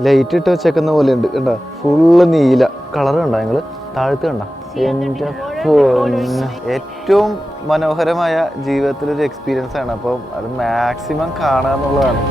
Light ഇട്ട് വെച്ചേക്കുന്ന പോലെ ഉണ്ട് കണ്ട? ഫുള്ള് നീല. കളർ കണ്ട ഞങ്ങൾ താഴത്ത് കണ്ട? എന്റെ ഏറ്റവും മനോഹരമായ ജീവിതത്തിലൊരു എക്സ്പീരിയൻസ് ആണ്. അപ്പം അത് മാക്സിമം കാണാന്നുള്ളതാണ്.